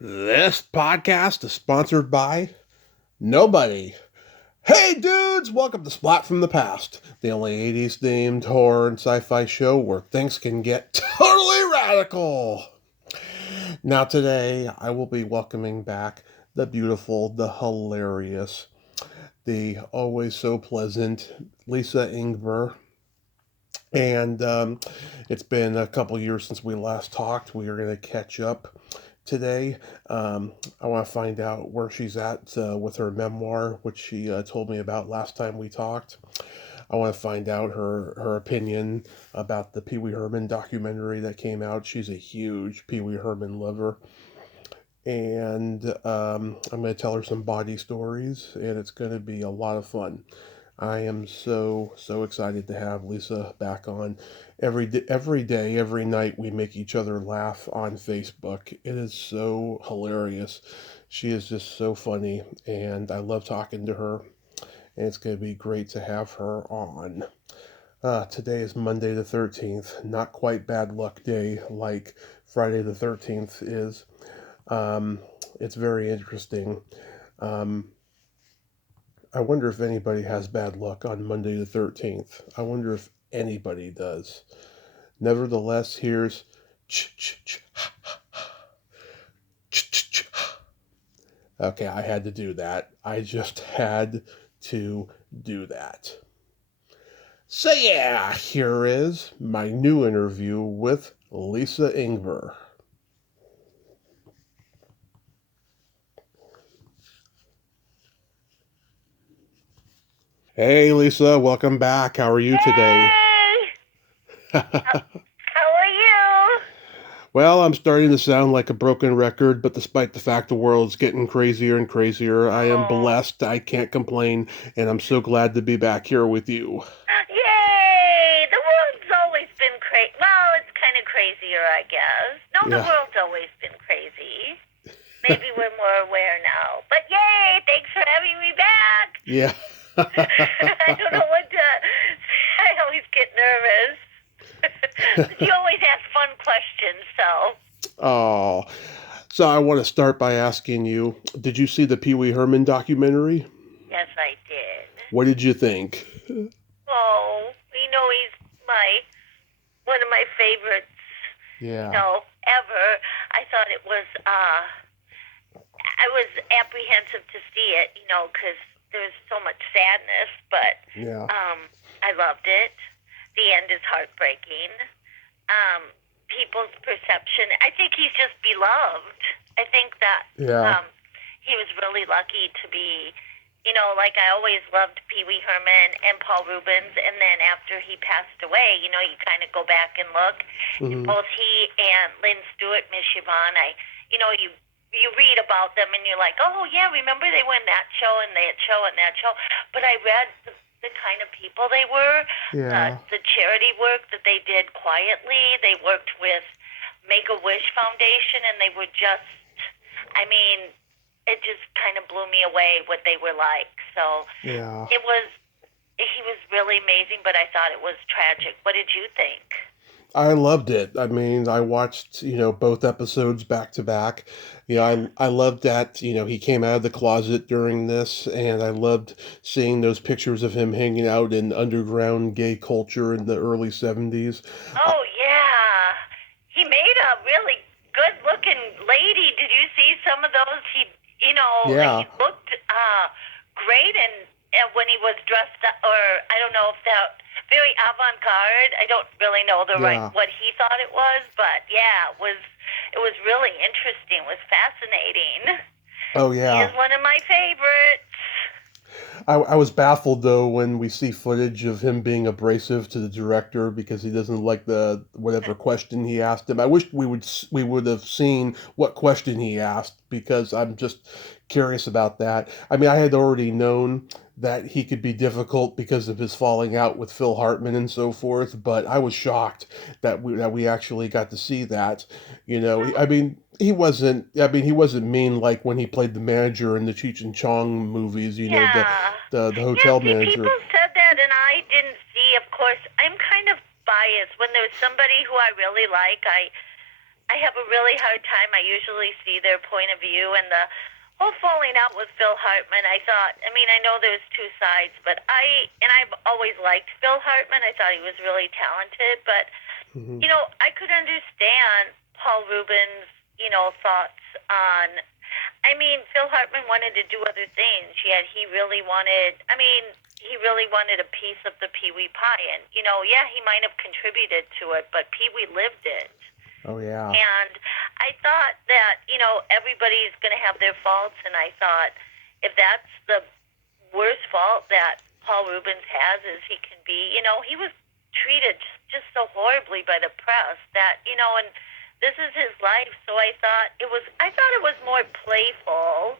This podcast is sponsored by nobody. Hey dudes, welcome to Splat from the Past, the only 80s themed horror and sci-fi show where things can get totally radical. Now today, I will be welcoming back the beautiful, the hilarious, the always so pleasant Lisa Ingber. And it's been a couple years since we last talked. We are going to catch up today. I want to find out where she's at with her memoir, which she told me about last time we talked. I want to find out her opinion about the Pee Wee Herman documentary that came out. She's a huge Pee Wee Herman lover. And I'm going to tell her some Bawdy stories, and it's going to be a lot of fun. I am so excited to have Lisa back on. Every day, every night, we make each other laugh on Facebook. It is so hilarious. She is just so funny, and I love talking to her. And it's going to be great to have her on. Today is Monday the 13th. Not quite bad luck day like Friday the 13th is. Um, it's very interesting. Um, I wonder if anybody has bad luck on Monday the 13th. I wonder if anybody does. Nevertheless, here's okay, I had to do that. I just had to do that. So yeah, here is my new interview with Lisa Ingber. Hey Lisa, welcome back. How are you today? Hey! How are you? Well, I'm starting to sound like a broken record, but despite the fact the world's getting crazier and crazier, I am Oh, blessed. I can't complain, and I'm so glad to be back here with you. yay! The world's always been crazy. Well, it's kind of crazier, I guess. No, the Yeah. world's always been crazy. Maybe we're more aware now. But yay! Thanks for having me back. Yeah. I don't know what to. I always get nervous. You always ask fun questions, so. Oh. So I want to start by asking you, did you see the Pee Wee Herman documentary? Yes, I did. What did you think? Oh, he's my one of my favorites, Yeah. ever. I thought it was I was apprehensive to see it, because there was so much sadness, but Yeah. I loved it. The end is heartbreaking. People's perception. I think he's just beloved. I think that Yeah. he was really lucky to be, like I always loved Pee Wee Herman and Paul Rubens, and then after he passed away, you kind of go back and look, and Hmm. both he and Lynn Stewart, Miss Siobhan, you read about them and you're like, oh yeah, remember they went that show and that show and that show, but I read the kind of people they were, Yeah. the charity work that they did quietly. They worked with Make a Wish Foundation, and they were just, I mean, it just kind of blew me away what they were like. So Yeah. it was, he was really amazing, but I thought it was tragic. What did you think? I loved it. I mean, I watched, both episodes back to back. I loved that, he came out of the closet during this, and I loved seeing those pictures of him hanging out in underground gay culture in the early 70s. Uh, Oh yeah, he made a really good-looking lady. Did you see some of those? He yeah, looked great, and when he was dressed up, or I don't know if that very avant-garde. I don't really know the right yeah. what he thought it was, but yeah, it was really interesting. It was fascinating. Oh, He is yeah. one of my favorites. I was baffled though when we see footage of him being abrasive to the director because he doesn't like the whatever question he asked him. I wish we would have seen what question he asked because I'm just curious about that. I mean, I had already known that he could be difficult because of his falling out with Phil Hartman and so forth, but I was shocked that we actually got to see that. I mean, he wasn't mean like when he played the manager in the Cheech and Chong movies, the Yeah. the Yeah, hotel see, people manager. said that, and I didn't see. Of course, I'm kind of biased. When there's somebody who I really like, I have a really hard time. I usually see their point of view, and the whole falling out with Phil Hartman. I thought, I mean, I know there's two sides, but I've always liked Phil Hartman. I thought he was really talented, but Mm-hmm. I could understand Paul Rubens, thoughts on. I mean, Phil Hartman wanted to do other things, yet he really wanted. I mean, he really wanted a piece of the Pee Wee pie, and yeah, he might have contributed to it, but Pee Wee lived it. Oh yeah. And I thought that, everybody's going to have their faults, and I thought if that's the worst fault that Paul Rubens has is he can be, he was treated just so horribly by the press that, and this is his life, so I thought it was more playful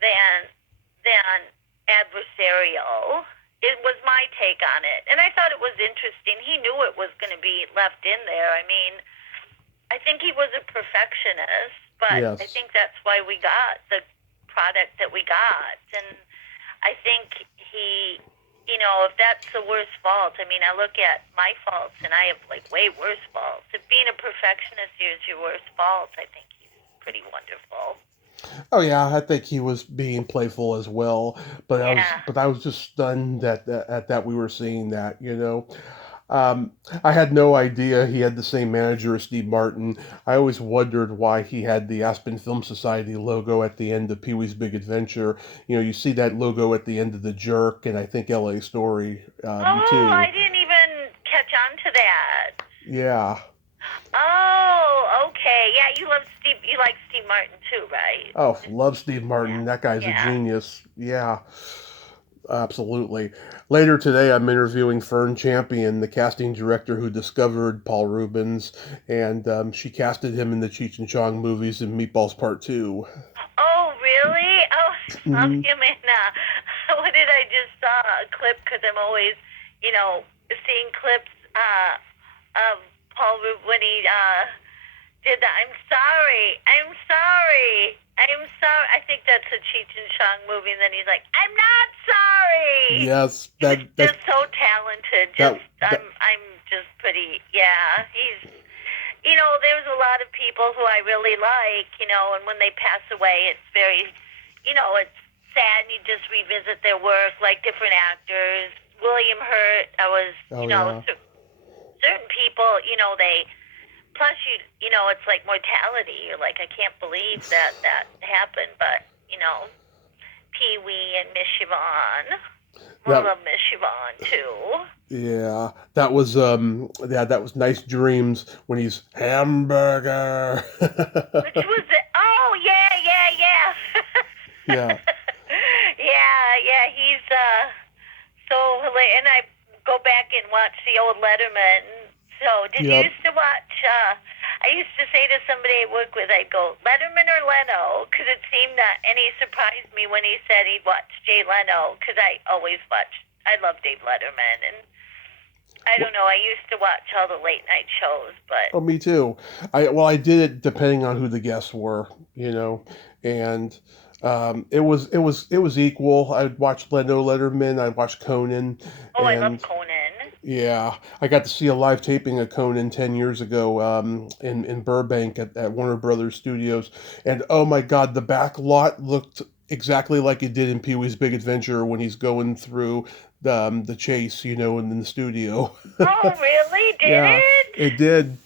than adversarial. It was my take on it, and I thought it was interesting. He knew it was going to be left in there. I mean, I think he was a perfectionist, but Yes. I think that's why we got the product that we got. And I think he, if that's the worst fault, I mean, I look at my faults and I have like way worse faults. If being a perfectionist is your worst fault, I think he's pretty wonderful. Oh yeah, I think he was being playful as well, but Yeah. I was just stunned that at that we were seeing that. I had no idea he had the same manager as Steve Martin. I always wondered why he had the Aspen Film Society logo at the end of Pee Wee's Big Adventure. You see that logo at the end of The Jerk, and I think L.A. Story Oh, too. I didn't even catch on to that. Yeah. Oh, okay. Yeah, you like Steve Martin too, right? Oh, love Steve Yeah. Martin. That guy's a Yeah. genius. Yeah. Absolutely. Later today, I'm interviewing Fern Champion, the casting director who discovered Paul Rubens, and she casted him in the Cheech and Chong movies in Meatballs Part 2. Oh, really? Oh, I love Hmm. him in, what did I just saw a clip, because I'm always, seeing clips, of Paul Rubens when he, did that. I'm sorry. I think that's a Cheech and Chong movie, and then he's like, I'm not sorry. Yes, He was just so talented. I'm just pretty, yeah. There's a lot of people who I really like, and when they pass away, it's very, it's sad, and you just revisit their work, like different actors. William Hurt, oh yeah. certain people, they, plus it's like mortality. You're like, I can't believe that happened, but, Pee Wee and Miss Yvonne. I That love Miss Yvonne, too. yeah, that was Nice Dreams when he's hamburger. Which was it? Oh, yeah. Yeah. yeah, he's so hilarious. And I go back and watch the old Letterman. So, did you Yep. used to watch? I used to say to somebody I work with, I'd go, Letterman or Leno? Because it seemed that, and he surprised me when he said he'd watch Jay Leno, because I always watched, I love Dave Letterman, and I don't know, I used to watch all the late night shows, but Oh, me too. I did it depending on who the guests were, and it was equal. I'd watch Leno Letterman, I'd watch Conan, oh, I love and Conan. yeah, I got to see a live taping of Conan 10 years ago in Burbank at Warner Brothers Studios, and oh my God, the back lot looked exactly like it did in Pee Wee's Big Adventure when he's going through the chase, in the studio. Oh, really? Did Yeah, it? it did.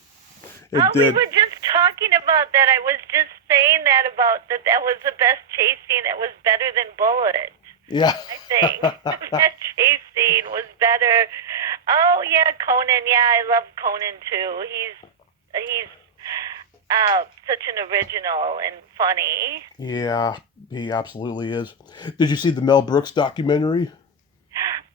It Oh, we did. were just talking about that. I was just saying that was the best chase scene. That was better than Bullet. Yeah. I think that chase scene was better. Oh yeah, Conan. Yeah, I love Conan too. He's such an original and funny. Yeah, he absolutely is. Did you see the Mel Brooks documentary?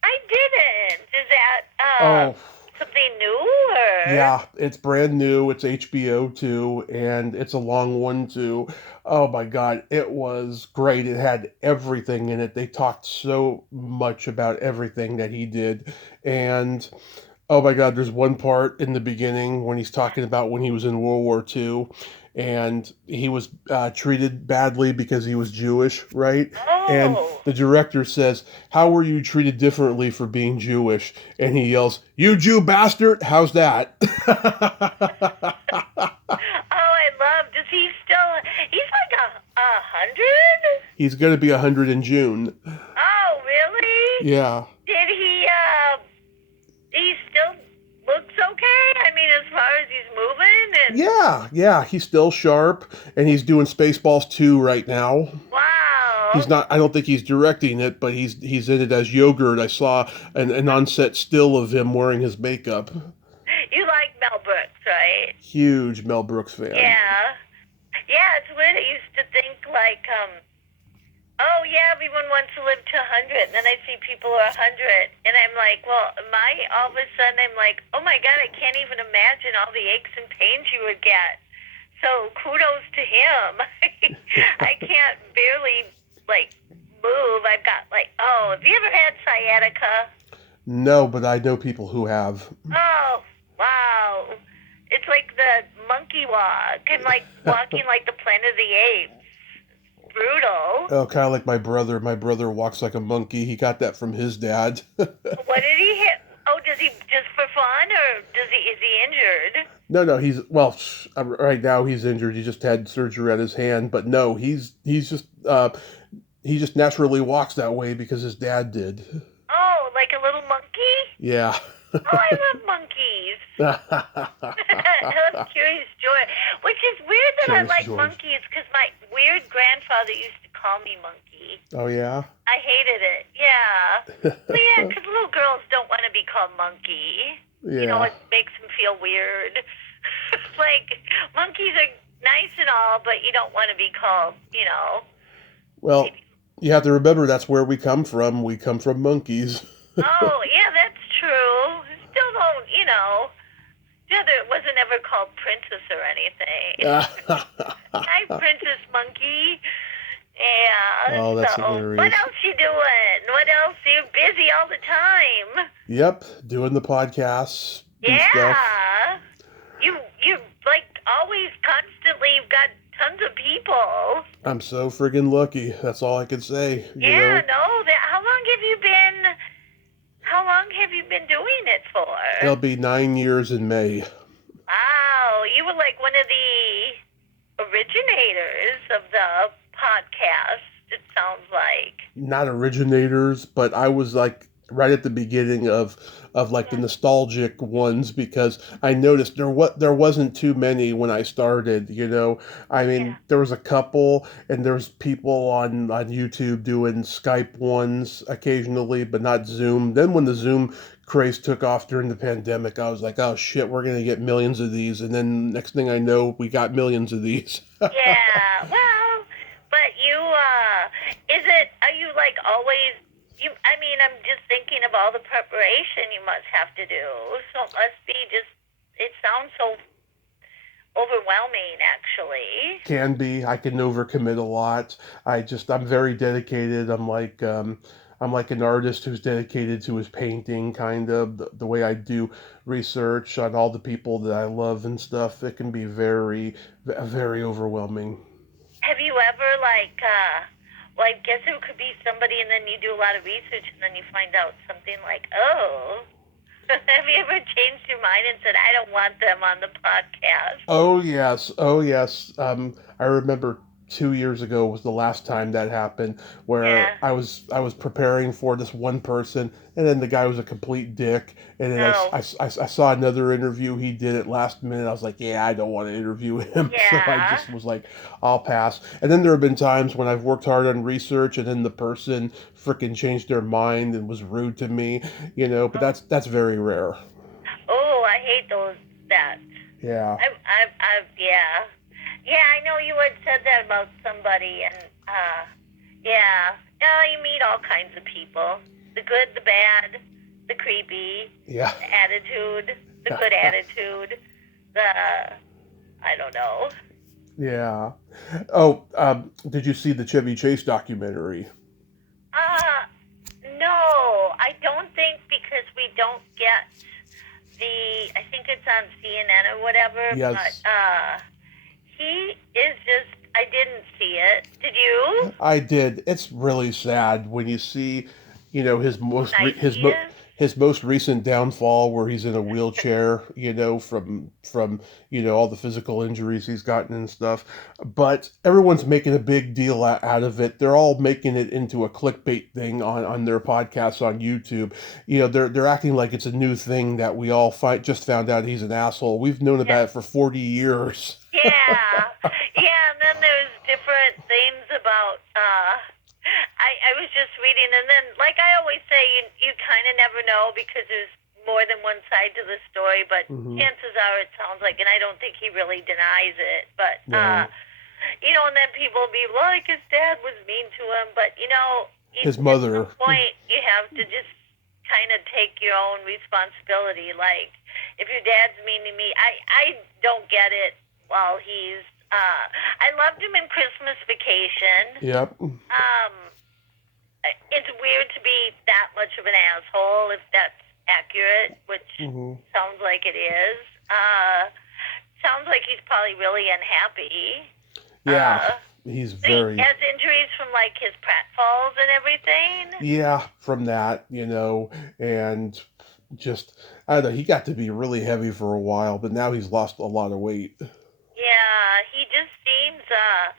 I didn't. Is that Oh, something new or? yeah, it's brand new. It's HBO too, and it's a long one too. Oh my God, it was great. It had everything in it. They talked so much about everything that he did. And oh my God, there's one part in the beginning when he's talking about when he was in World War II and he was treated badly because he was Jewish, right? And Oh. the director says, how were you treated differently for being Jewish? And he yells, you Jew bastard, how's that? Oh, I 100? He's going to be 100 in June. Oh, really? Yeah. Did he still looks okay? I mean, as far as he's moving and... Yeah, he's still sharp, and he's doing Spaceballs 2 right now. Wow. He's not. I don't think he's directing it, but he's in it as Yogurt. I saw an on-set still of him wearing his makeup. You like Mel Brooks, right? Huge Mel Brooks fan. Yeah. Yeah, it's weird. I used to think like, oh yeah, everyone wants to live to 100, and then I see people who are 100, and I'm like, well, all of a sudden I'm like, oh my God, I can't even imagine all the aches and pains you would get. So kudos to him. I can't barely move. I've got have you ever had sciatica? No, but I know people who have. Oh, wow. It's like the monkey walk. I'm like walking like the Planet of the Apes. Brutal. Oh, kind of like my brother. My brother walks like a monkey. He got that from his dad. What did he hit? Oh, does he just for fun, or is he injured? No, right now he's injured. He just had surgery on his hand, but no, he just naturally walks that way because his dad did. Oh, like a little monkey? Yeah. Oh, I love monkeys. I love Curious George. Which is weird that Curious I like George. monkeys, because my weird grandfather used to call me monkey. Oh, yeah? I hated it. Yeah. Well, yeah, because little girls don't want to be called monkey. Yeah. You know, it makes them feel weird. Like, monkeys are nice and all, but you don't want to be called, Well, you have to remember that's where we come from. We come from monkeys. Oh, yeah, that's true. Still don't, it wasn't ever called princess or anything. Hi, Princess Monkey. Yeah. Oh, that's so, hilarious. what else you doing? What else? You're busy all the time. Yep, doing the podcasts. Yeah. Stuff. You always constantly, you've got tons of people. I'm so friggin' lucky. That's all I can say. Yeah, how long have you been doing it for? It'll be 9 years in May. Wow, you were like one of the originators of the podcast, it sounds like. Not originators, but I was like right at the beginning of the nostalgic ones, because I noticed there wasn't too many when I started, I mean, there was a couple, and there's people on YouTube doing Skype ones occasionally, but not Zoom. Then when the Zoom craze took off during the pandemic, I was like, oh shit, we're going to get millions of these. And then next thing I know, we got millions of these. Yeah, well, but are you always, I'm just thinking of all the preparation you must have to do. So it must be it sounds so overwhelming, actually. Can be. I can overcommit a lot. I'm very dedicated. I'm like an artist who's dedicated to his painting, kind of the way I do research on all the people that I love and stuff. It can be very, very overwhelming. Have you ever I guess it could be somebody, and then you do a lot of research, and then you find out something like, oh. Have you ever changed your mind and said, I don't want them on the podcast? Oh, yes. I remember 2 years ago was the last time that happened, where I was preparing for this one person, and then the guy was a complete dick. And then I saw another interview he did at last minute. I was like, yeah, I don't want to interview him. Yeah. So I just was like, I'll pass. And then there have been times when I've worked hard on research, and then the person freaking changed their mind and was rude to me, but that's very rare. Oh, I hate that. Yeah. Yeah. Yeah, I know you had said that about somebody, and, yeah. You meet all kinds of people. The good, the bad, the creepy, yeah. The attitude, the good attitude, I don't know. Yeah. Oh, did you see the Chevy Chase documentary? No, I don't think, because we don't get I think it's on CNN or whatever, yes. But, he is I didn't see it. Did you? I did. It's really sad when you see, his his most recent downfall where he's in a wheelchair, from all the physical injuries he's gotten and stuff. But everyone's making a big deal out of it. They're all making it into a clickbait thing on their podcasts on YouTube. They're acting like it's a new thing that we all just found out he's an asshole. We've known about it for 40 years. Yeah, yeah, and then there's different things about, I was just reading, and then, like I always say, you kind of never know because there's more than one side to the story, but chances are it sounds like, and I don't think he really denies it, but, No. and then people will be like, his dad was mean to him, but, His mother. at some point, you have to just kind of take your own responsibility. Like, if your dad's mean to me, I don't get it. While he's, I loved him in Christmas Vacation. Yep. It's weird to be that much of an asshole, if that's accurate, which sounds like it is. Sounds like he's probably really unhappy. Yeah, he's very... He has injuries from, like, his pratfalls and everything. Yeah, from that, and just, I don't know, he got to be really heavy for a while, but now he's lost a lot of weight. Yeah, he just seems, I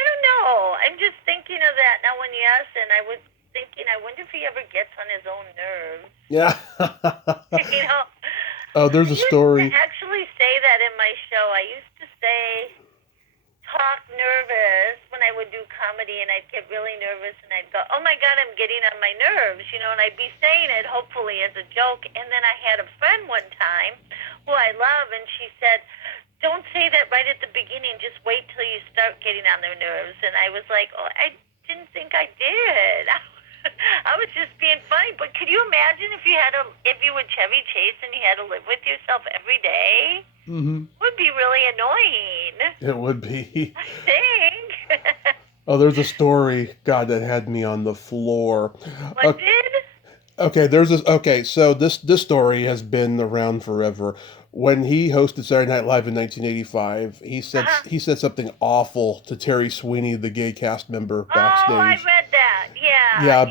don't know. I'm just thinking of that now when you asked, and I was thinking, I wonder if he ever gets on his own nerves. Yeah. Oh, there's a story. I used to actually say that in my show. I used to say, talk nervous when I would do comedy, and I'd get really nervous, and I'd go, oh my God, I'm getting on my nerves, and I'd be saying it hopefully as a joke. And then I had a friend one time who I love, and she said, don't say that right at the beginning. Just wait till you start getting on their nerves. And I was like, oh, I didn't think I did. I was just being funny. But could you imagine if you were Chevy Chase and you had to live with yourself every day? It would be really annoying. It would be. I think. Oh, there's a story, God, that had me on the floor. What did? Okay, so this story has been around forever. When he hosted Saturday Night Live in 1985, he said something awful to Terry Sweeney, the gay cast member, backstage. Oh, I read that. Yeah. Yeah,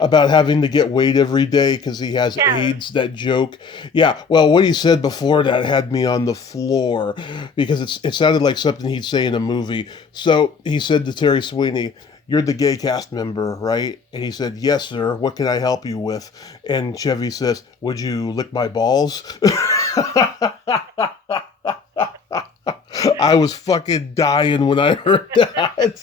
about having to get weighed every day because he has AIDS. That joke. Yeah. Well, what he said before that had me on the floor because it sounded like something he'd say in a movie. So he said to Terry Sweeney, "You're the gay cast member, right?" And he said, "Yes, sir. What can I help you with?" And Chevy says, "Would you lick my balls?" I was fucking dying when I heard that. I don't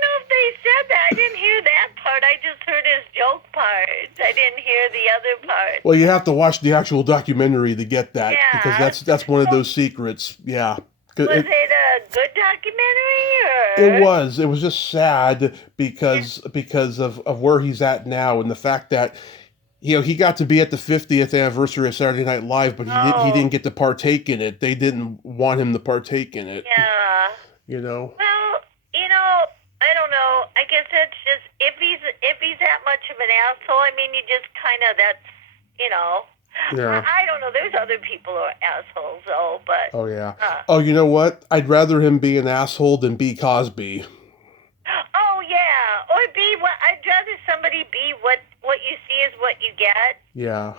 know if they said that. I didn't hear that part. I just heard his joke part. I didn't hear the other part. Well, you have to watch the actual documentary to get that because that's one of those secrets. Yeah. Was it a good documentary? Or? It was just sad because of where he's at now and the fact that he got to be at the 50th anniversary of Saturday Night Live, but he didn't get to partake in it. They didn't want him to partake in it. Yeah. Well, I don't know. I guess that's just if he's that much of an asshole. I mean, you just kind of Yeah. I don't know. There's other people who are assholes, though. But oh yeah. Oh, you know what? I'd rather him be an asshole than be Cosby. Oh yeah, or I'd rather somebody be what you see is what you get. Yeah.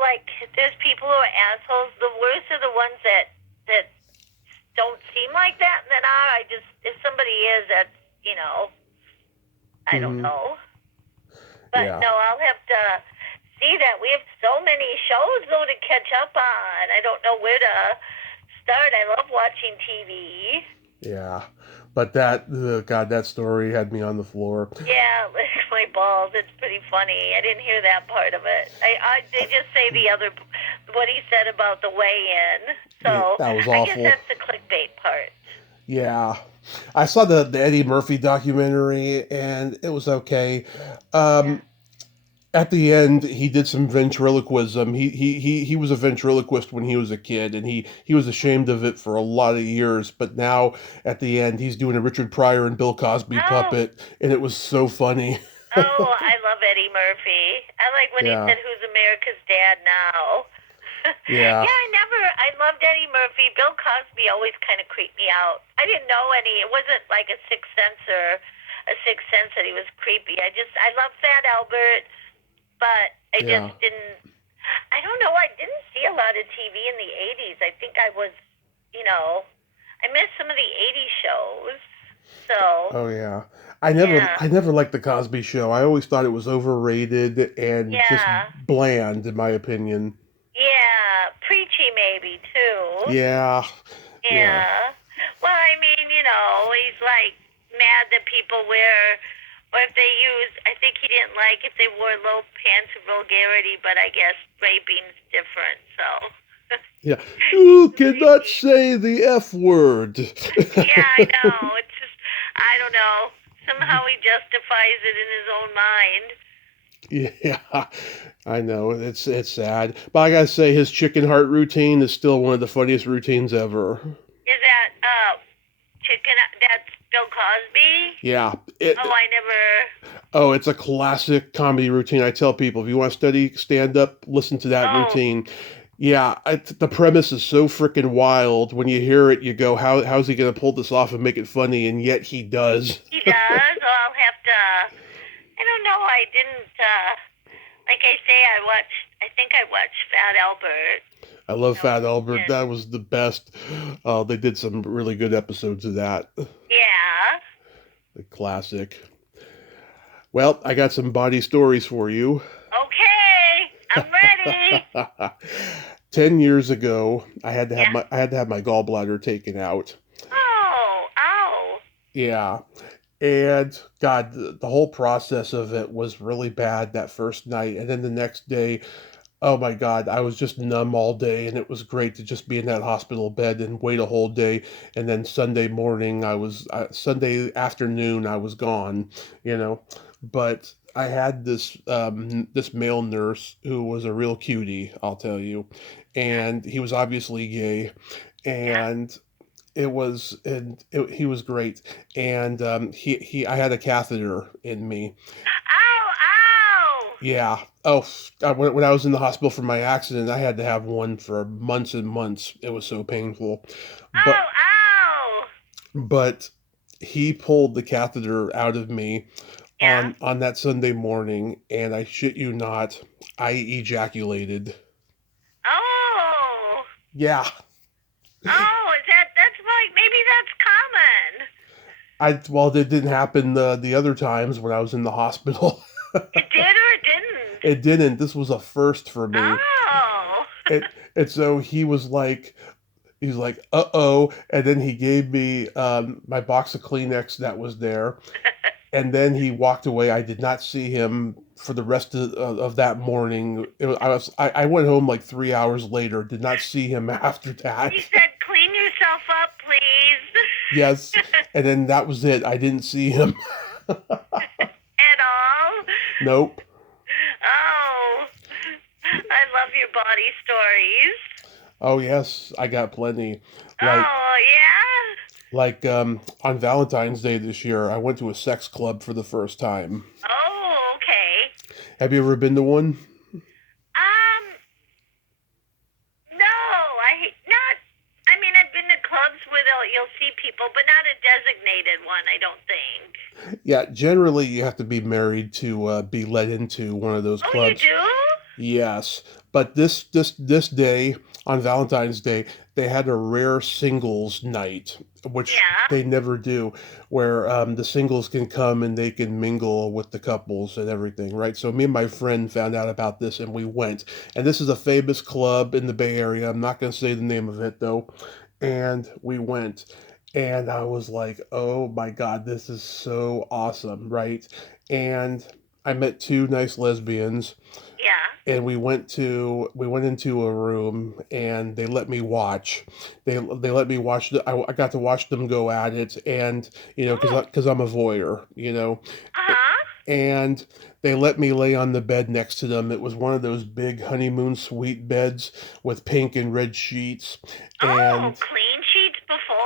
Like there's people who are assholes. The worst are the ones that don't seem like that and that are. If somebody is, that's I don't know. But no, I'll have to see that. We have so many shows though to catch up on. I don't know where to start. I love watching TV. Yeah. But that story had me on the floor. Yeah, my balls. It's pretty funny. I didn't hear that part of it. They just say what he said about the weigh-in. So that was awful. I guess that's the clickbait part. Yeah. I saw the Eddie Murphy documentary, and it was okay. At the end, he did some ventriloquism. He was a ventriloquist when he was a kid, and he was ashamed of it for a lot of years. But now, at the end, he's doing a Richard Pryor and Bill Cosby puppet, and it was so funny. Oh, I love Eddie Murphy. I like when he said, "Who's America's dad now?" Yeah. I loved Eddie Murphy. Bill Cosby always kind of creeped me out. I didn't know it wasn't like a Sixth Sense that he was creepy. I love Fat Albert. but I just Yeah. didn't. I don't know. I didn't see a lot of TV in the '80s. I think I was, I missed some of the '80s shows. So Oh yeah. yeah, I never liked the Cosby Show. I always thought it was overrated and just yeah, bland, in my opinion. yeah. Preachy maybe too. Yeah. Yeah. Yeah. Well, I mean, he's like mad that people wear, or if they use, I think he didn't like if they wore low pants of vulgarity, but I guess raping's different, so. Yeah. You cannot Maybe. say the F word. Yeah, I know. It's just, I don't know. Somehow he justifies it in his own mind. Yeah. I know. It's sad. But I gotta say his chicken heart routine is still one of the funniest routines ever. Is that, chicken, that's Bill Cosby? Yeah. Oh, I never, Oh, it's a classic comedy routine. I tell people if you want to study stand up, listen to that oh, routine. Yeah, the premise is so freaking wild. When you hear it, you go, how's he going to pull this off and make it funny? And yet he does. he does? Oh, I'll have to, I don't know. I didn't, like I say, I think I watched Fat Albert. I love Fat Albert. And That was the best. They did some really good episodes of that. yeah. The classic. Well, I got some body stories for you. Okay. I'm ready. 10 years ago, Yeah. I had to have my gallbladder taken out. Oh, ow. Yeah. And God, the whole process of it was really bad that first night. And then the next day, oh my God, I was just numb all day. And it was great to just be in that hospital bed and wait a whole day. And then Sunday morning, Sunday afternoon, I was gone, you know. But I had this male nurse who was a real cutie, I'll tell you. Yeah. And he was obviously gay. Yeah. And he was great, and I had a catheter in me. Ow, ow. Yeah. Oh, when I was in the hospital for my accident, I had to have one for months and months. It was so painful, Oh, but ow. but he pulled the catheter out of me Yeah. on that Sunday morning, and I shit you not, I ejaculated. Oh. Yeah. Oh, that's like, maybe that's common. Well, it didn't happen the other times when I was in the hospital. It did or it didn't? It didn't. This was a first for me. Oh. And so he's like, uh-oh, and then he gave me my box of Kleenex that was there, and then he walked away. I did not see him for the rest of that morning. I went home like 3 hours later. Did not see him after He that. said, clean yourself up, please. Yes, and then that was it. I didn't see him. At all? Nope. Oh. I love your body stories. Oh yes, I got plenty. Like Oh, yeah? on Valentine's Day this year, I went to a sex club for the first time. Oh, okay. Have you ever been to one? Um, no, I mean, I've been to clubs where you'll see people, but not a designated one, I don't think. Yeah, generally you have to be married to be let into one of those Oh, you clubs. do? Yes, but this day on Valentine's Day, they had a rare singles night, which Yeah. they never do, where the singles can come and they can mingle with the couples and everything, right? So me and my friend found out about this and we went. And this is a famous club in the Bay Area. I'm not going to say the name of it though. And we went. And I was like, oh my God, this is so awesome, right? And I met two nice lesbians Yeah. and we went into a room and they let me watch. They let me watch. I got to watch them go at it, and Oh. because I'm a voyeur, Uh-huh. and they let me lay on the bed next to them. It was one of those big honeymoon suite beds with pink and red sheets, Oh, and clean sheets before?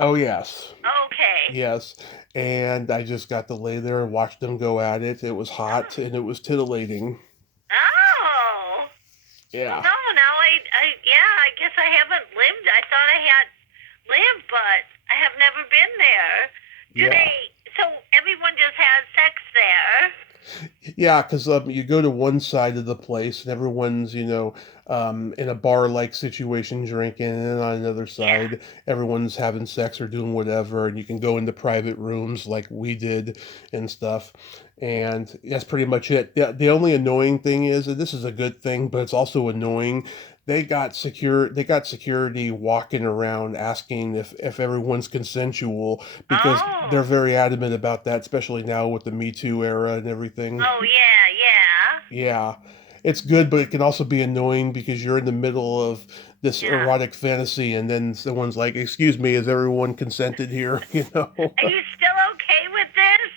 oh yes, Okay. yes, and I just got to lay there and watch them go at it. It was hot Oh. and it was titillating. Oh. Well, Yeah, no, now yeah, I guess I haven't lived. I thought I had lived, but I have never been there. yeah. So everyone just has sex there? Yeah, because you go to one side of the place and everyone's, in a bar-like situation drinking, and then on another Yeah. side, everyone's having sex or doing whatever, and you can go into private rooms like we did and stuff. And that's pretty much it. The only annoying thing is that this is a good thing, but it's also annoying. They got security walking around asking if everyone's consensual because they're Oh. very adamant about that, especially now with the Me Too era and everything. Oh yeah, yeah. Yeah, it's good, but it can also be annoying because you're in the middle of this Yeah. erotic fantasy, and then someone's like, "Excuse me, is everyone consented here?" You know? Are you still okay with this?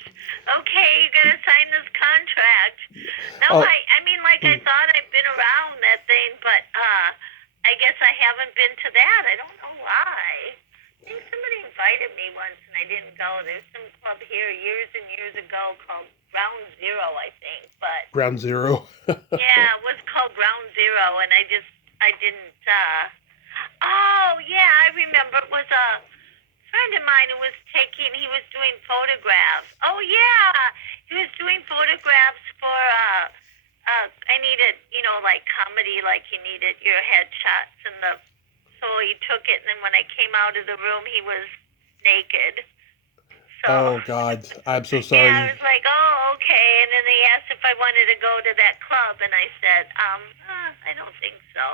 Okay, you gotta sign this contract. No, Oh, I mean, like I thought I'd been around that thing, but I guess I haven't been to that. I don't know why. I think somebody invited me once and I didn't go. There's some club here years and years ago called Ground Zero, I think, but Ground Zero. yeah, it was called Ground Zero, and I didn't. Oh yeah, I remember. It was a friend of mine who was he was doing photographs. Oh yeah, he was doing photographs for. I needed, like comedy, like you needed your headshots and the. So he took it, and then when I came out of the room, he was naked. So Oh God, I'm so yeah, I sorry. was like, oh, okay. And then they asked if I wanted to go to that club, and I said, I don't think so.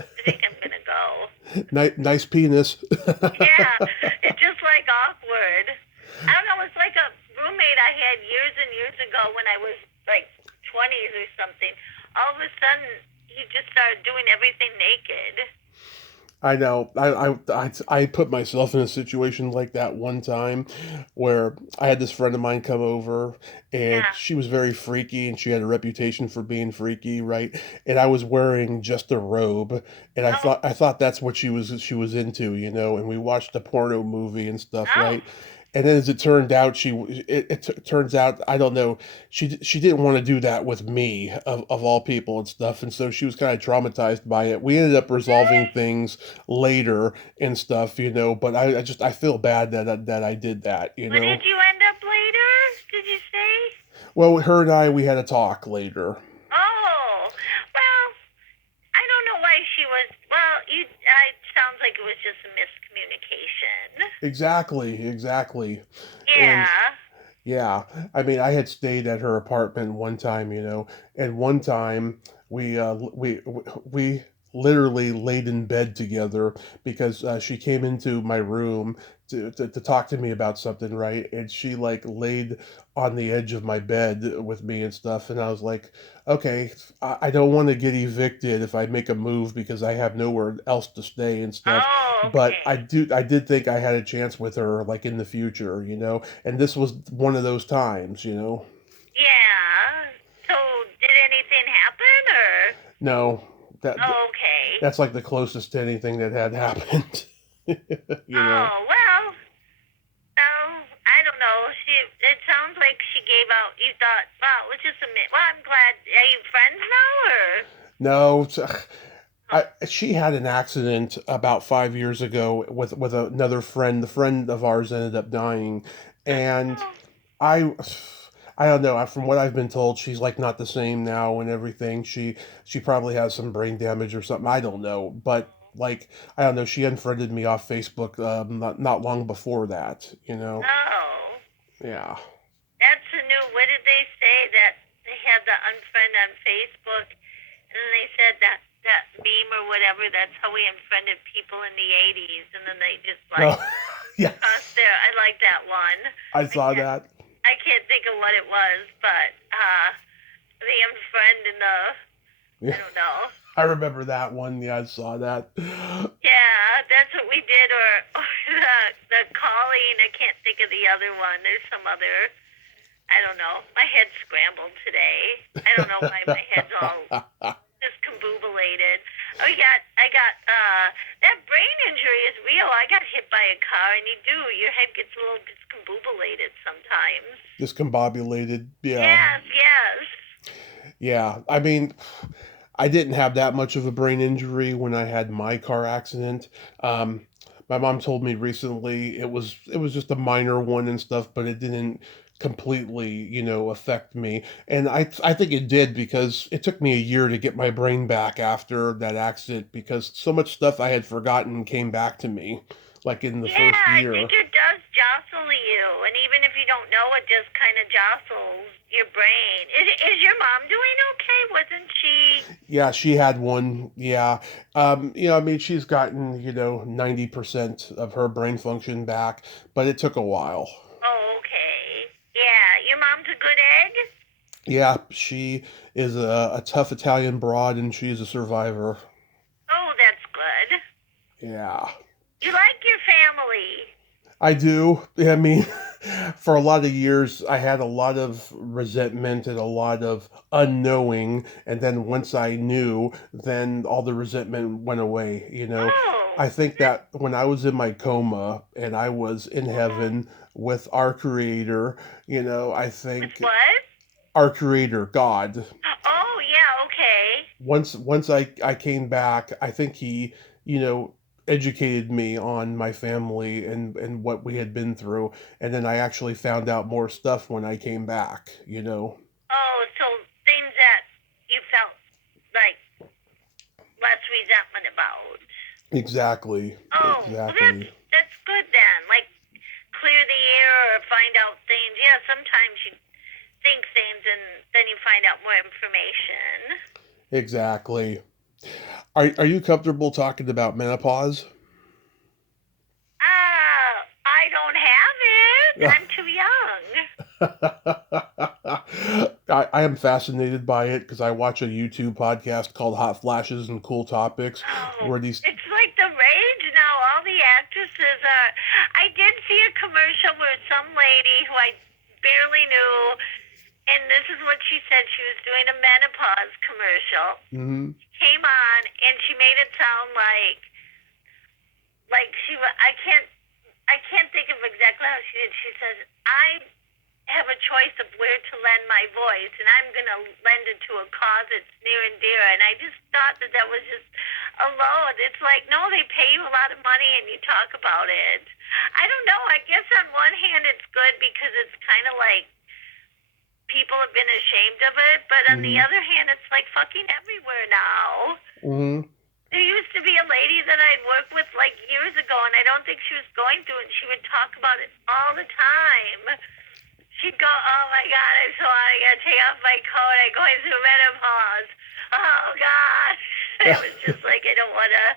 I think I'm gonna go. Nice penis. Yeah, it's just like awkward. I don't know. It's like a roommate I had years and years ago when I was like 20s or something. All of a sudden, he just started doing everything naked. I know. I put myself in a situation like that one time where I had this friend of mine come over and Yeah. she was very freaky and she had a reputation for being freaky, right? And I was wearing just a robe and Oh. I thought that's what she was into, and we watched a porno movie and stuff, Oh. right? And then as it turned out, turns out, I don't know, she didn't want to do that with me of all people and stuff, and so she was kind of traumatized by it. We ended up Really? resolving things later and stuff, but I feel bad that I did that. What did you end up later? Did you say? Well, her and we had a talk later. Oh. Well, I don't know why she was. Well, it sounds like it was just a miscommunication. Exactly. And Yeah. yeah, I mean, I had stayed at her apartment one time, and one time we literally laid in bed together because she came into my room to talk to me about something, right? And she like laid on the edge of my bed with me and stuff, and I was like, okay, I don't want to get evicted if I make a move because I have nowhere else to stay and stuff. Oh, But okay. I did think I had a chance with her, like in the future. And this was one of those times. Yeah. So, did anything happen or? No, that Oh, okay. that's like the closest to anything that had happened. you know. Oh, well, I don't know. It sounds like she gave out. You thought, well, it was just a minute. Well, I'm glad. Are you friends now, or? No, Oh, she had an accident about 5 years ago with another friend. The friend of ours ended up dying, and oh, I I don't know. From what I've been told, she's like not the same now and everything. She probably has some brain damage or something. I don't know, but like I don't know. She unfriended me off Facebook not long before that. oh. Yeah. That's a new. What did they say that they had the unfriend on Facebook, and then they said that meme or whatever. That's how we unfriended people in the '80s, and then they just No. like Yes. us there. I like that one. I I saw can't. that. I can't think of what it was, but the unfriend and the. I Yeah. don't know. I remember that one. Yeah, I saw that. Yeah, that's what we did, or the calling. I can't think of the other one. There's some other. I don't know. My head's scrambled today. I don't know why my head's all discombobulated. Oh, I got that brain injury is real. I got hit by a car, and you do. Your head gets a little discombobulated sometimes. Discombobulated. Yeah. Yes, yes. Yeah. I mean, I didn't have that much of a brain injury when I had my car accident. My mom told me recently it was just a minor one and stuff, but it didn't completely, affect me. And I think it did because it took me a year to get my brain back after that accident because so much stuff I had forgotten came back to me, like in the Yeah, first I think year. it does jostle you, and even if you don't know, it just kind of jostles your brain. Is your mom doing okay? Wasn't she? Yeah, she had one. Yeah. I mean, she's gotten, 90% of her brain function back, but it took a while. Oh, okay. Yeah, your mom's a good egg. Yeah, she is a tough Italian broad and she's a survivor. Oh, that's good. Yeah. You like your family. I do. I mean, for a lot of years, I had a lot of resentment and a lot of unknowing. And then once I knew, then all the resentment went away. Oh, I think that when I was in my coma and I was in mhm. heaven with our creator, I With think what? our creator, God, Oh, yeah, okay. once I came back, I think he, you know, educated me on my family and what we had been through, and then I actually found out more stuff when I came back. Oh, so things that you felt like less resentment about. Exactly. Oh, well, Exactly. that's good then. Like clear the air or find out things. Yeah, sometimes you think things and then you find out more information. Exactly. Are you comfortable talking about menopause? I don't have it. I'm too young. I am fascinated by it because I watch a YouTube podcast called Hot Flashes and Cool Topics Oh, where these. it's like the rage now. All the actresses are. I did see a commercial where some lady who I barely knew, and this is what she said. She was doing a menopause commercial. Mhm. Came on, and she made it sound like she. I can't think of exactly how she did. She says, "I have a choice of where to lend my voice, and I'm going to lend it to a cause that's near and dear." And I just thought that was just alone. It's like, no, they pay you a lot of money and you talk about it. I don't know. I guess on one hand it's good because it's kind of like people have been ashamed of it, but on the Mhm. other hand, it's like fucking everywhere now. Mhm. There used to be a lady that I'd worked with like years ago, and I don't think she was going through it. And she would talk about it all the time. She'd go, "Oh my God, I'm so hot. I gotta take off my coat. I'm going through menopause. Oh God." I was just like, I don't wanna.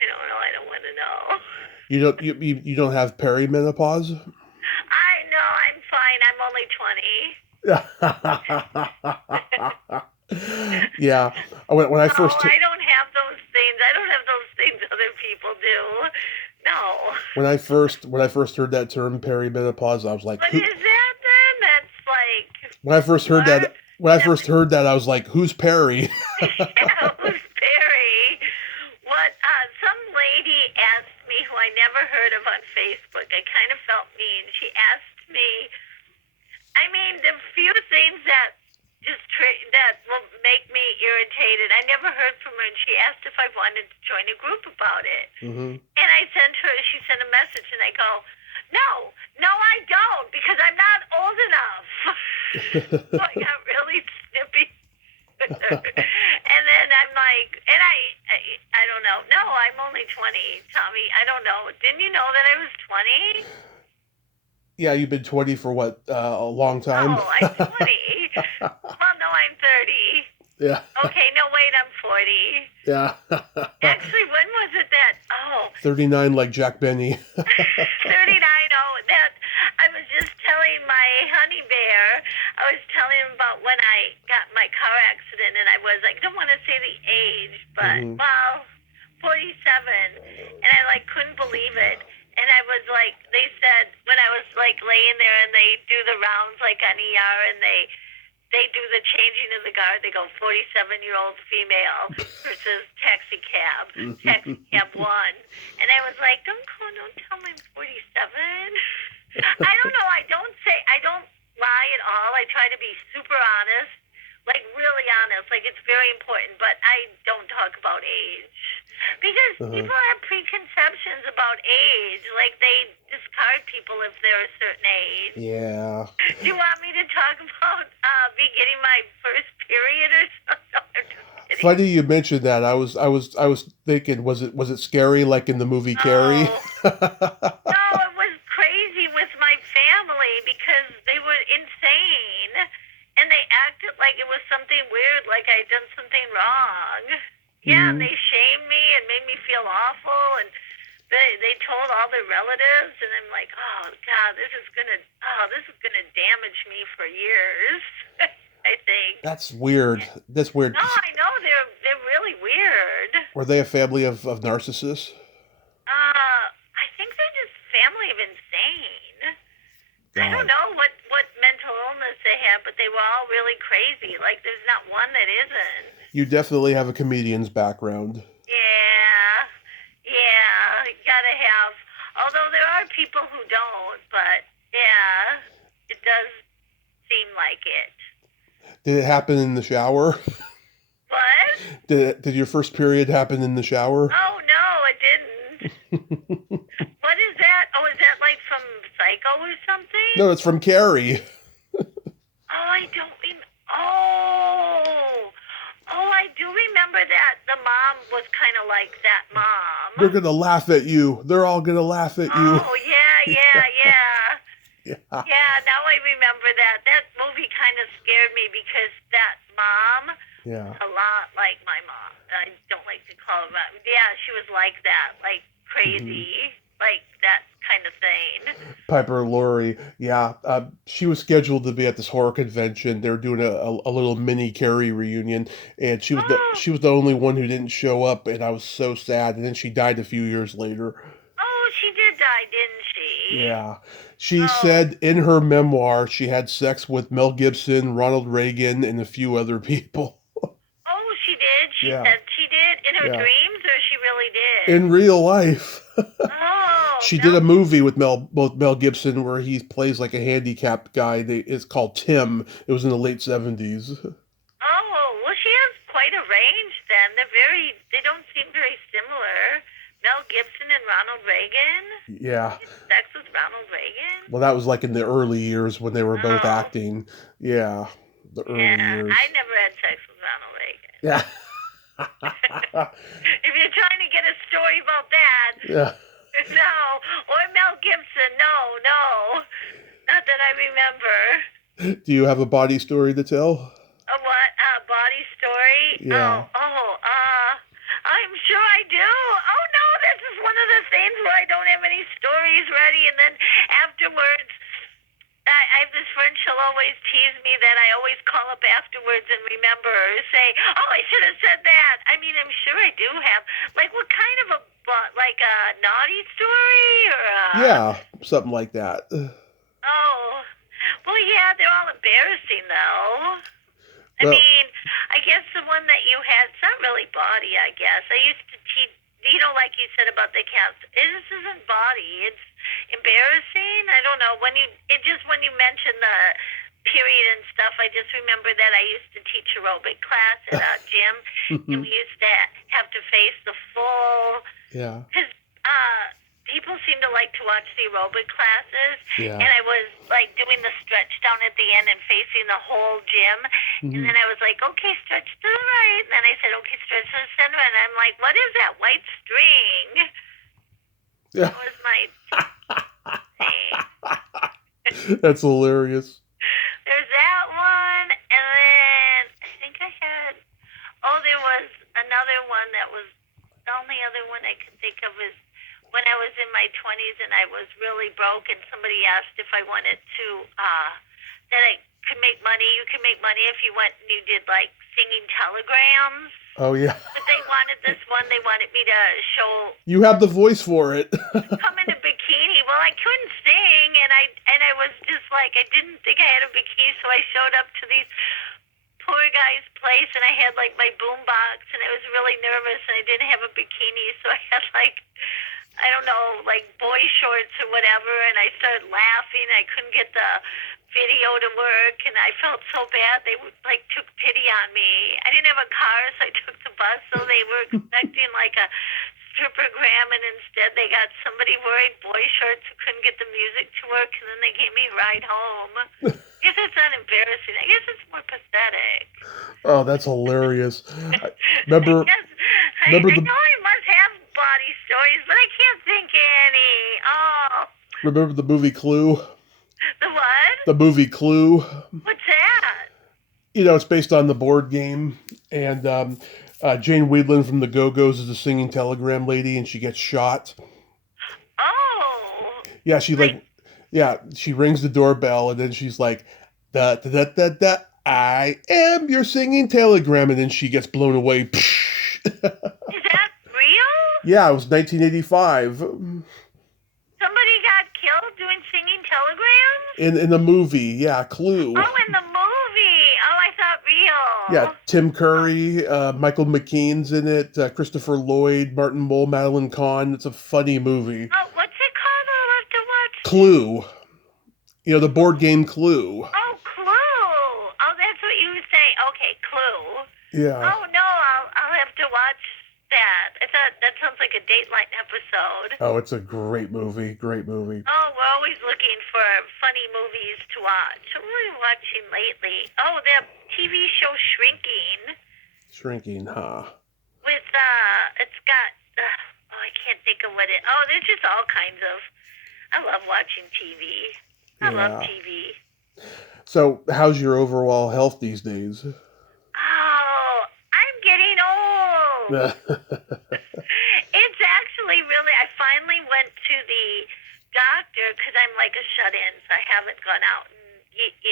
I don't know. I don't want to know. You don't have perimenopause? I know. I'm fine. I'm only 20. Yeah. When I No, first I don't have those things. I don't have those things other people do. No. when I first heard that term perimenopause, I was like, What who? is that then? That's like When I first heard what? that, when I Never. first heard that, I was like, who's Perry? Yeah, it was Perry. What? Some lady asked me who I never heard of on Facebook. I kind of felt mean. She asked me. I mean, the few things that that will make me irritated. I never heard from her, and she asked if I wanted to join a group about it. Hmm. And I sent her. She sent a message, and I go, "No, no, I don't, because I'm not old enough." So I got really snippy with her. And then I'm like, and I don't know. No, I'm only 20, Tommy. I don't know. Didn't you know that I was 20? Yeah, you've been 20 for what, a long time? Oh, I'm 20. Well, no, I'm 30. Yeah. Okay, no, wait, I'm 40. Yeah. Actually, when was it that? Oh, 39 like Jack Benny. 39. Oh, that I was just telling my honey bear. I was telling him about when I got my car accident, and I was like, don't want to say the age, but Hmm. well, 47, and I like couldn't believe it. And I was like, they said when I was like laying there, and they do the rounds like on ER, and they do the changing of the guard. They go 47-year-old female versus taxi cab one. And I was like, don't tell me I'm 47. I don't know. I don't lie at all. I try to be super honest, like really honest. Like it's very important, but I don't talk about age because Uh-huh. people have preconceptions about age. Like they card people if they're a certain age. Yeah. Do you want me to talk about me getting my first period or something? I'm just kidding. Funny you mentioned that. I was thinking, was it scary like in the movie Carrie? Oh. No, it was crazy with my family because they were insane. And they acted like it was something weird, like I had done something wrong. Yeah, and they shamed me and made me feel awful. And they told all their relatives. And I'm like, oh, God, this is going to damage me for years, I think. That's weird. That's weird. No, I know. They're really weird. Were they a family of narcissists? I think they're just family of insane. God. I don't know what mental illness they have, but they were all really crazy. Like, there's not one that isn't. You definitely have a comedian's background. Yeah. You gotta have. Although there are people who don't, but yeah, it does seem like it. Did it happen in the shower? What? Did your first period happen in the shower? Oh, no, it didn't. What is that? Oh, is that like from Psycho or something? No, it's from Carrie. Oh, I don't remember. Oh, I do remember that. The mom was kind of like that mom. They're gonna laugh at you. They're all gonna laugh at you. Oh, yeah. Yeah. Yeah, now I remember that. That movie kind of scared me because that mom, Yeah. a lot like my mom. I don't like to call her mom. Yeah, she was like that, like crazy, like that kind of thing. Piper Laurie, yeah, she was scheduled to be at this horror convention. They were doing a little mini Carrie reunion, and she was the only one who didn't show up, and I was so sad. And then she died a few years later. Oh, she did die, didn't she? Yeah, she said in her memoir she had sex with Mel Gibson, Ronald Reagan, and a few other people. Oh, she did. She said she did in her dreams, or she really did in real life. Oh, she did a movie with Mel Gibson where he plays like a handicapped guy. It's called Tim. It was in the late 70s. Oh, well, she has quite a range then. They don't seem very similar. Mel Gibson and Ronald Reagan? Yeah. Sex with Ronald Reagan? Well, that was like in the early years when they were both acting. Yeah, the early years. I never had sex with Ronald Reagan. Yeah. If you're trying to get a story about that, no. Or Mel Gibson, no. Not that I remember. Do you have a body story to tell? A what? A body story? Yeah. I'm sure I do. Oh, no, this is one of the things where I don't have any stories ready, and then afterwards, I have this friend, she'll always tease me that I always call up afterwards and remember or say, oh, I should have said that. I mean, I'm sure I do have. Like, what kind of a naughty story? Or yeah, something like that. Oh, well, yeah, they're all embarrassing, though. I mean, I guess the one that you had, it's not really Bawdy, I guess. I used to teach, like you said about the cats, this isn't Bawdy. It's embarrassing. I don't know. When you mention the period and stuff, I just remember that I used to teach aerobic class at a gym, and we used to have to face the full. Yeah. Because people seem to like to watch the aerobic classes, yeah. And I was like doing the stretch down at the end and facing the whole gym, and then I was like, okay, stretch to the right, and then I said, okay, stretch to the center, and I'm like, what is that white string? Yeah. That was my thing. That's hilarious. There's that one, and then I think I had, there was another one that was, the only other one I could think of is when I was in my 20s and I was really broke and somebody asked if I wanted to, that I could make money. You could make money if you went and you did like singing telegrams. Oh, yeah. But they wanted this one, they wanted me to show. You have the voice for it. Come in a bikini. Well, I couldn't sing and I was just like, I didn't think I had a bikini, so I showed up to these poor guy's place and I had like my boom box and I was really nervous and I didn't have a bikini, so I had like I don't know, like boy shorts or whatever, and I started laughing. I couldn't get the video to work, and I felt so bad. They like took pity on me. I didn't have a car, so I took the bus. So they were expecting like a strippergram, and instead they got somebody wearing boy shorts who couldn't get the music to work, and then they gave me a ride home. I guess it's not embarrassing. I guess it's more pathetic. Oh, that's hilarious. I Remember, guess remember I the know I must have body stories, but I can't think of any. Oh, remember the movie Clue? the what? The movie Clue. What's that? You know, it's based on the board game, and Jane Wiedlin from the Go-Go's is a singing telegram lady, and she gets shot. Oh, Yeah, she like yeah, she rings the doorbell, and then she's like, da da da da da. I am your singing telegram, and then she gets blown away. is that real? Yeah, it was 1985 Somebody got killed doing singing telegrams? in the movie. Yeah, Clue. Oh, in the movie. Oh, I thought Yeah, real. Tim Oh, Curry, Michael McKean's in it, Christopher Lloyd, Martin Mull, Madeline Kahn. It's a funny movie. oh, what's it called? I'll have to watch. Clue. You know, the board game Clue. Oh, Clue. Oh, that's what you say. Okay, Clue. Yeah. Oh no, I'll have to watch that. I thought that sounds like a Dateline episode. Oh, it's a great movie. Great movie. Oh, we're always looking for funny movies to watch. What are we watching lately? Oh, the TV show Shrinking Shrinking, huh? with it's got oh, I can't think of what it. Oh, there's just all kinds of. I love watching TV. I love Yeah. TV. So, how's your overall health these days? Oh, I'm getting old. It's actually really, I finally went to the doctor because I'm like a shut-in, so I haven't gone out in,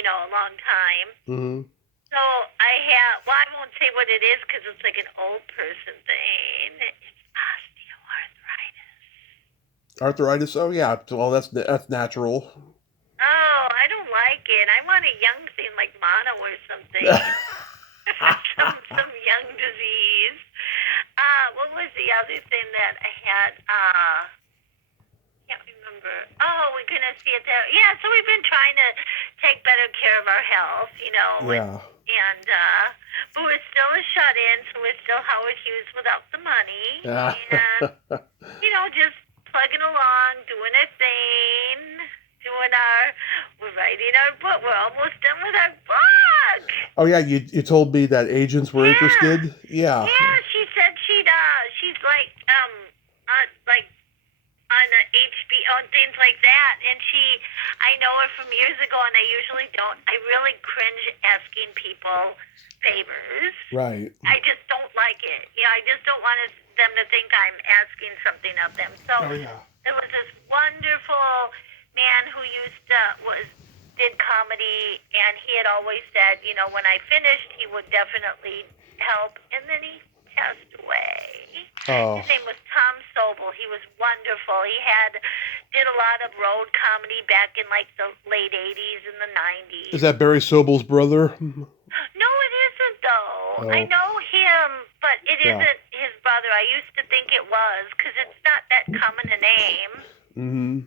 a long time. hmm So I have, well, I won't say what it is because it's like an old person thing. It's osteoarthritis. Arthritis? Oh, yeah. Well, that's natural. Oh, I don't like it. I want a young thing like mono or something. some young disease. What was the other thing that I had? Can't remember. Oh, we're gonna see it there. Yeah, so we've been trying to take better care of our health, Yeah. and but we're still a shut-in, so we're still Howard Hughes without the money, Yeah. and just plugging along, doing our thing, we're writing our book. We're almost done with our book. Oh, yeah. You told me that agents were Yeah. interested. Yeah. Yeah, she said she's like on the HBO and things like that, and I know her from years ago, and I really cringe asking people favors. Right. I just don't like it. I just don't want them to think I'm asking something of them. So Oh, yeah. there was this wonderful man who did comedy, and he had always said, when I finished, he would definitely help, and then he passed away. Oh. His name was Tom Sobel. He was wonderful. He did a lot of road comedy back in like the late 80s and the 90s. Is that Barry Sobel's brother? No, it isn't though. Oh. I know him, but it Yeah. isn't his brother. I used to think it was because it's not that common a name. Mm-hmm.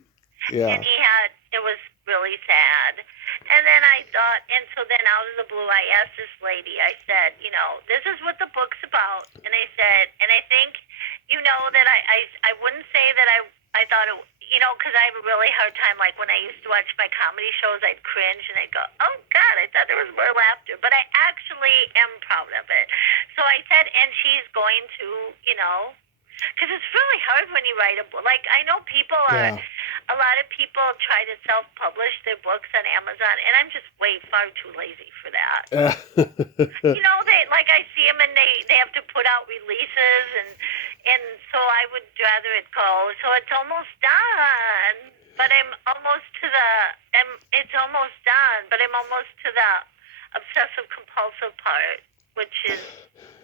Yeah. And it was really sad. And then I thought, and so then out of the blue, I asked this lady, I said, this is what the book's about. And I said, and I think, that I wouldn't say that I thought it, because I have a really hard time, like when I used to watch my comedy shows, I'd cringe and I'd go, oh God, I thought there was more laughter. But I actually am proud of it. So I said, and she's going to, because it's really hard when you write a book. Like, I know a lot of people try to self-publish their books on Amazon, and I'm just way far too lazy for that. I see them, and they have to put out releases, and so I would rather it go. So it's almost done, but I'm almost to it's almost done, but I'm almost to the obsessive-compulsive part, which is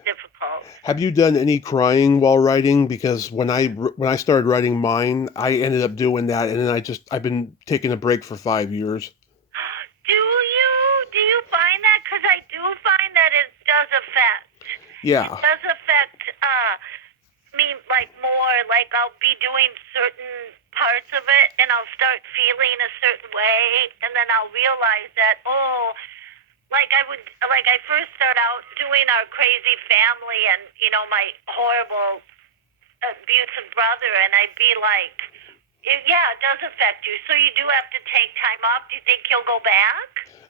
difficult. Have you done any crying while writing? Because when I started writing mine, I ended up doing that, and then I've been taking a break for 5 years. Do you find that? Because I do find that it does affect. Yeah. It does affect me like more, like I'll be doing certain parts of it and I'll start feeling a certain way and then I'll realize that, oh, like I first start out doing our crazy family and, my horrible abusive brother, and I'd be like, yeah, it does affect you. So you do have to take time off. Do you think you'll go back?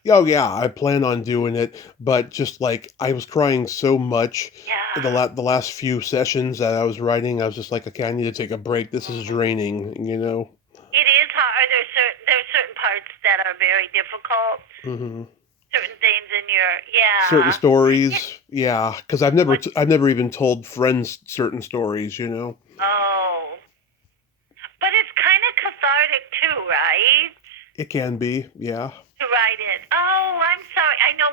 Oh yeah, I plan on doing it, but just like I was crying so much in Yeah. the last few sessions that I was writing, I was just like, okay, I need to take a break. This is draining. It is hard. There's certain parts that are very difficult. Hmm. Certain things in your Certain yeah. stories, yeah, because What? I've never even told friends certain stories. Oh, but it's kind of cathartic too, right? It can be, yeah. To write it. Oh, I'm sorry. I know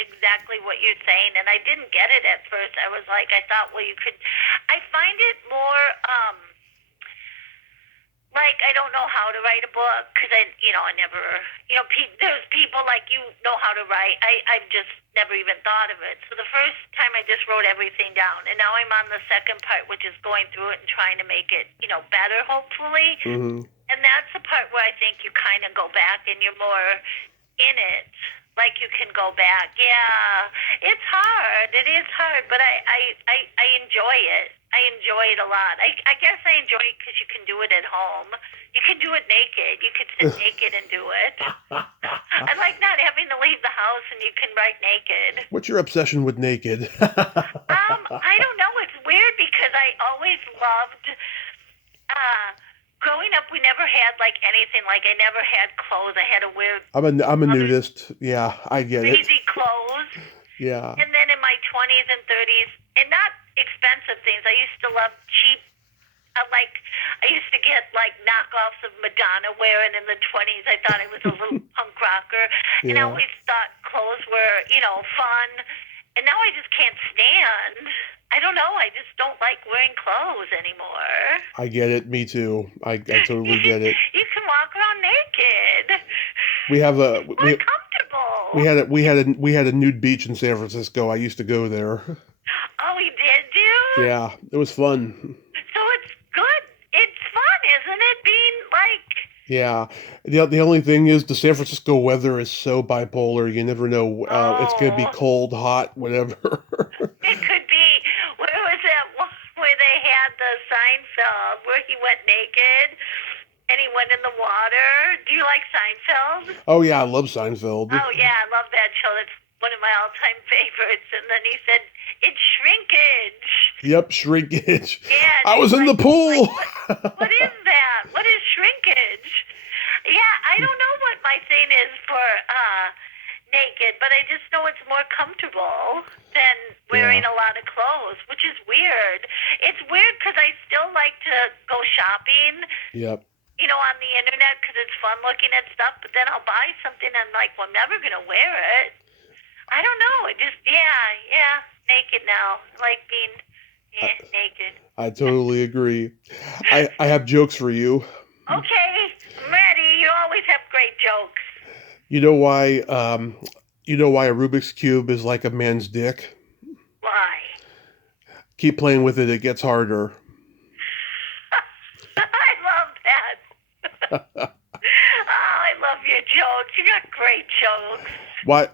exactly what you're saying, and I didn't get it at first. I was like, I thought, well, you could. I find it more. Like I don't know how to write a book because I never, there's people like know how to write. I've just never even thought of it. So the first time I just wrote everything down, and now I'm on the second part, which is going through it and trying to make it, better, hopefully. Hmm. And that's the part where I think you kind of go back and you're more in it. Like you can go back. Yeah, it's hard. It is hard, but I enjoy it. I enjoy it a lot. I guess I enjoy it because you can do it at home. You can do it naked. You could sit naked and do it. I like not having to leave the house and you can write naked. What's your obsession with naked? I don't know. It's weird because I always loved. Growing up, we never had like anything. Like I never had clothes. I had a weird I'm a other nudist. Yeah, I get it. crazy clothes. Yeah. And then in my 20s and 30s, and not expensive things. I used to love cheap. I used to get like knockoffs of Madonna wearing in the 20s. I thought I was a little punk rocker, and I Yeah. always thought clothes were fun. And now I just can't stand. I don't know. I just don't like wearing clothes anymore. I get it. Me too. I totally get it. You can walk around naked. We have a It's more comfortable. we had a nude beach in San Francisco. I used to go there. Oh, we did do? Yeah, it was fun. So it's good. It's fun, isn't it? Being like, Yeah. The only thing is the San Francisco weather is so bipolar. You never know. It's gonna be oh, cold, hot, whatever. it could be. Where was that one where they had the Seinfeld where he went naked and he went in the water? Do you like Seinfeld? Oh yeah, I love Seinfeld. Oh yeah, I love that show. That's one of my all-time favorites. And then he said, "It's shrinkage." Yep, shrinkage. Yeah, I was in the pool. what is that? What is shrinkage? Yeah, I don't know what my thing is for naked, but I just know it's more comfortable than wearing Yeah. a lot of clothes, which is weird. It's weird because I still like to go shopping, Yep. on the internet because it's fun looking at stuff, but then I'll buy something and I'm like, well, I'm never going to wear it. I don't know. It just, yeah, naked now. I like being naked. I totally agree. I have jokes for you. Okay, I'm ready. You always have great jokes. You know why a Rubik's Cube is like a man's dick? Why? Keep playing with it, it gets harder. I love that. Oh, I love your jokes. You got great jokes.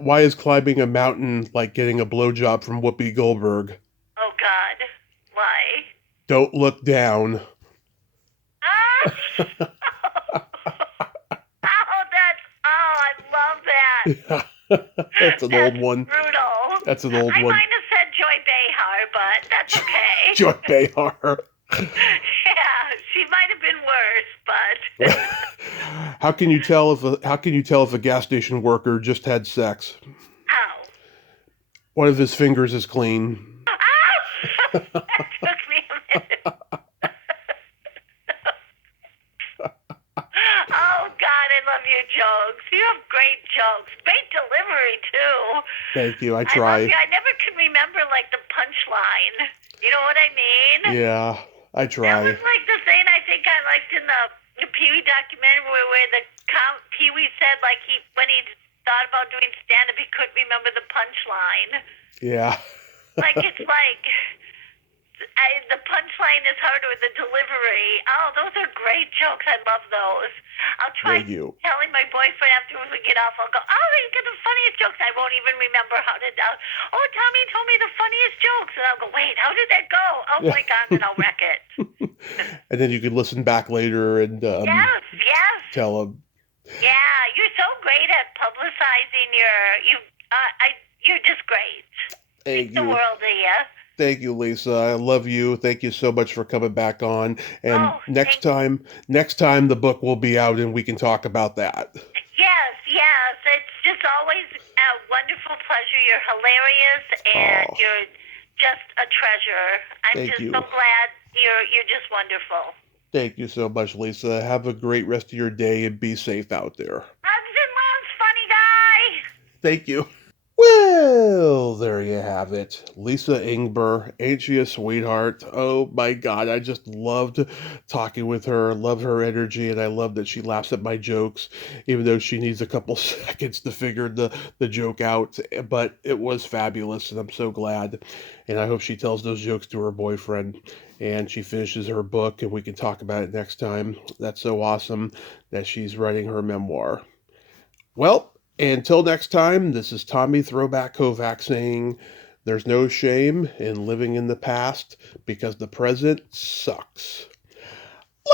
Why is climbing a mountain like getting a blowjob from Whoopi Goldberg? Oh, God. Why? Don't look down. Ah! I love that. That's an old one. Brutal. That's an old I one. might have said Joy Behar, but that's okay. Joy Behar. Yeah, she might have been worse, but How can you tell if a gas station worker just had sex? how? One of his fingers is clean. Ah! That took me a minute. Oh, God, I love your jokes. You have great jokes. Great delivery, too. Thank you. I I love try. you. I never can remember, like, the punchline. You know what I mean? Yeah, I That try. was, like, the thing I think I liked in the Pee-wee documentary where the Pee-wee said, like, when he thought about doing stand-up, he couldn't remember the punchline. Yeah. Like, it's like the punchline is harder than delivery. Oh, those are great jokes. I love those. I'll try Thank you. telling my boyfriend after we get off. I'll go, oh, you got the funniest jokes. I won't even remember how to. Oh, Tommy told me the funniest jokes, and I'll go, wait, how did that go? Oh my God, and I'll wreck it. And then you can listen back later and Yes. tell him. Yeah, you're so great at publicizing you're just great. Thank The you. world of you. Thank you, Lisa. I love you. Thank you so much for coming back on. And Oh, next time the book will be out and we can talk about that. Yes. It's just always a wonderful pleasure. You're hilarious and Oh, you're just a treasure. I'm thank just you. so glad you're just wonderful. Thank you so much, Lisa. Have a great rest of your day and be safe out there. Hugs and loves, funny guy. Thank you. Well, there you have it. Lisa Ingber, ain't she a sweetheart? Oh my God, I just loved talking with her, love her energy, and I love that she laughs at my jokes, even though she needs a couple seconds to figure the joke out. But it was fabulous, and I'm so glad. And I hope she tells those jokes to her boyfriend and she finishes her book, and we can talk about it next time. That's so awesome that she's writing her memoir. Well, until next time, this is Tommy Throwback Kovac saying there's no shame in living in the past because the present sucks.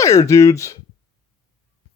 Later, dudes.